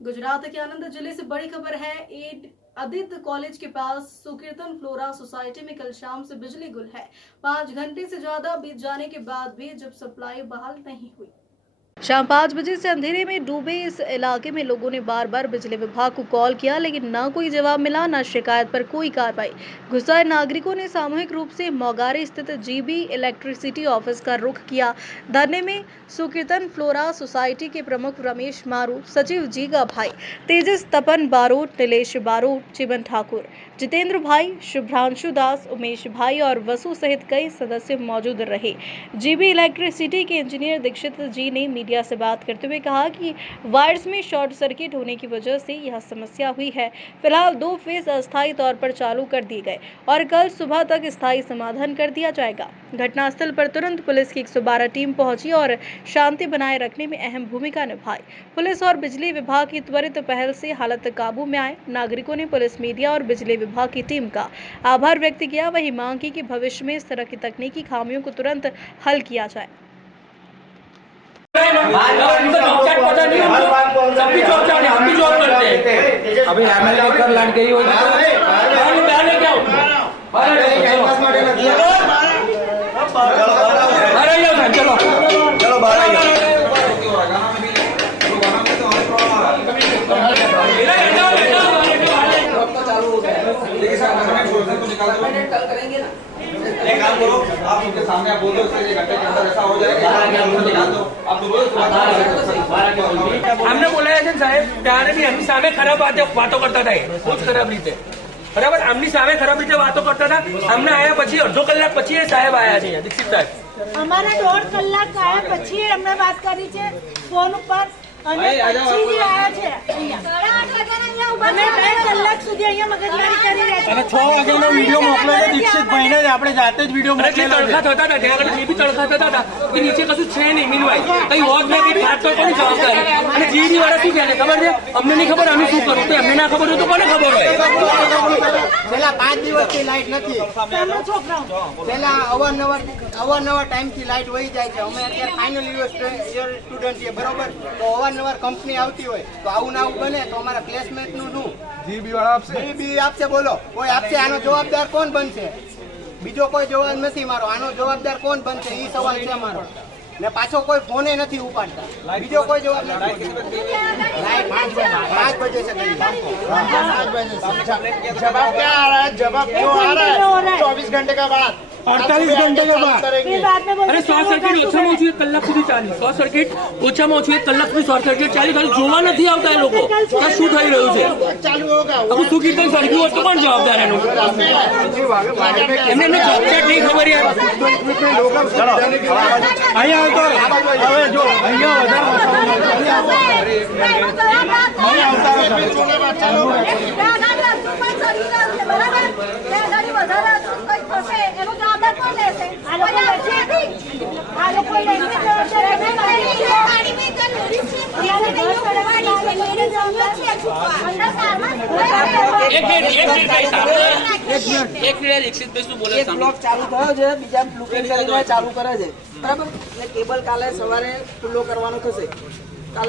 गुजरात के आनंद जिले से बड़ी खबर है। आदित्य कॉलेज के पास सुकीर्तन फ्लोरा सोसाइटी में कल शाम से बिजली गुल है। 5 घंटे से ज्यादा बीत जाने के बाद भी जब सप्लाई बहाल नहीं हुई। शाम 5 बजे से अंधेरे में डूबे इस इलाके में लोगों ने बार बार बिजली विभाग को कॉल किया, लेकिन ना कोई जवाब मिला, ना शिकायत पर कोई कार्रवाई। गुस्साए नागरिकों ने सामूहिक रूप से मोगारी स्थित जीबी इलेक्ट्रिसिटी ऑफिस का रुख किया। धरने में सुकीर्तन फ्लोरा सोसाइटी के प्रमुख रमेश मारू, सचिव जीगा भाई, तेजस तपन बारोट, नीलेश बारोट, चिमन ठाकुर, जितेंद्र भाई, शुभ्रांशु दास, उमेश भाई और वसु सहित कई सदस्य मौजूद रहे। जीबी इलेक्ट्रिसिटी के इंजीनियर दीक्षित जी ने मीडिया से बात करते हुए कहा कि वायर्स में शॉर्ट सर्किट होने की वजह से यह समस्या हुई है। फिलहाल 2 फेज अस्थायी तौर पर चालू कर दिए गए और कल सुबह तक स्थायी समाधान कर दिया जाएगा। घटनास्थल पर तुरंत पुलिस की 112 टीम पहुंची और शांति बनाए रखने में अहम भूमिका निभाई। पुलिस और बिजली विभाग की त्वरित पहल से हालत काबू में आए। नागरिकों ने पुलिस, मीडिया और बिजली विभाग की टीम का आभार व्यक्त किया। वही मांग की कि भविष्य में इस तरह की तकनीकी खामियों को तुरंत हल किया जाए। अभी एमएलए कर लड़ गई हो एक काम करो, आप उनके सामने आप बोल दो, इसके घंटे के अंदर ऐसा हो जाएगा, निकाल दो, आप हमने बोला है साहेब त्यारे भी हमनी सामे खराब बातों करता था, कुछ खराब રીતે બરાબર આમની સામે ખરાબ રીતે વાતો કરતા હતા। અમને આયા પછી અડધો કલાક પછી એ સાહેબ આયા છે દીક્ષિત સાહેબ। અમારા 1.5 કલાક આયા પછી એમને વાત કરી છે ફોન ઉપર અને પછી જ આયા છે અહીંયા 8:30 વાગ્યાના અહીંયા ઉભા છે। 2 કલાક સુધી અહીંયા મગજમારી કરી રહ્યા છે અને 6 વાગ્યાનો વિડિયો મોકલ્યો છે દીક્ષિતભાઈને, આપણે જાતે જ વિડિયો મોકલેલો છે। તડકા થતા હતા ત્યાં આગળ જે બી તડકા થતા હતા એ નીચે કશું છે નહીં મીનવાય કઈ હોત ને કે વાત તો કોની જવાબદારી અને જીડી વાળા શું કહે ખબર છે અમને નહીં ખબર અમે શું કરું તો એમને ના ખબર હોય તો કોને ખબર હોય। છેલ્લા 5 દિવસથી લાઈટ નથી। છેલ્લા અવારનવાર ટાઈમથી લાઈટ વહી જાય છે। અમે અત્યારે ફાઇનલ યર સ્ટુડન્ટ છીએ બરોબર, તો અવારનવાર કંપની આવતી હોય તો આવું ના આવું બને તો અમારા પ્લેસમેન્ટનું શું જીબી વાળા આપશે, જીબી આપશે? બોલો કોઈ આપશે? આનો જવાબદાર કોણ બનશે? બીજો કોઈ જવાબ નથી મારો। આનો જવાબદાર કોણ બનશે એ સવાલ છે મારો। ને પાછો કોઈ ફોને નથી ઉપાડતા, બીજો કોઈ જવાબ નથી। 5 बजे से जवाब क्या आ रहा है? जवाब क्यों आ रहा है? 24 घंटे का बाद, 48 घंटे के बाद અરે શોર્ટ સર્કિટ ઓછામાં ઓછું 1 કલાક સુધી ચાલી, શોર્ટ સર્કિટ ઓછામાં ઓછું 1 કલાક સુધી શોર્ટ સર્કિટ ચાલી, ખાલી જોવા નથી આવતા એ લોકો કે શું થઈ રહ્યું છે। चालू होगा। હવે શું કીર્તન સર્ક્યું હોત તો કોણ જવાબદાર એનું? એમને જવાબદાર નહીં ખબર યાર। અહીંયા આવતો હવે જો અહીંયા એક બ્લોક ચાલુ થયો છે, બીજા બ્લુકિંગ કરીને ચાલુ કરે છે બરાબર, એટલે કેબલ કાલે સવારે ખુલ્લો કરવાનો થશે।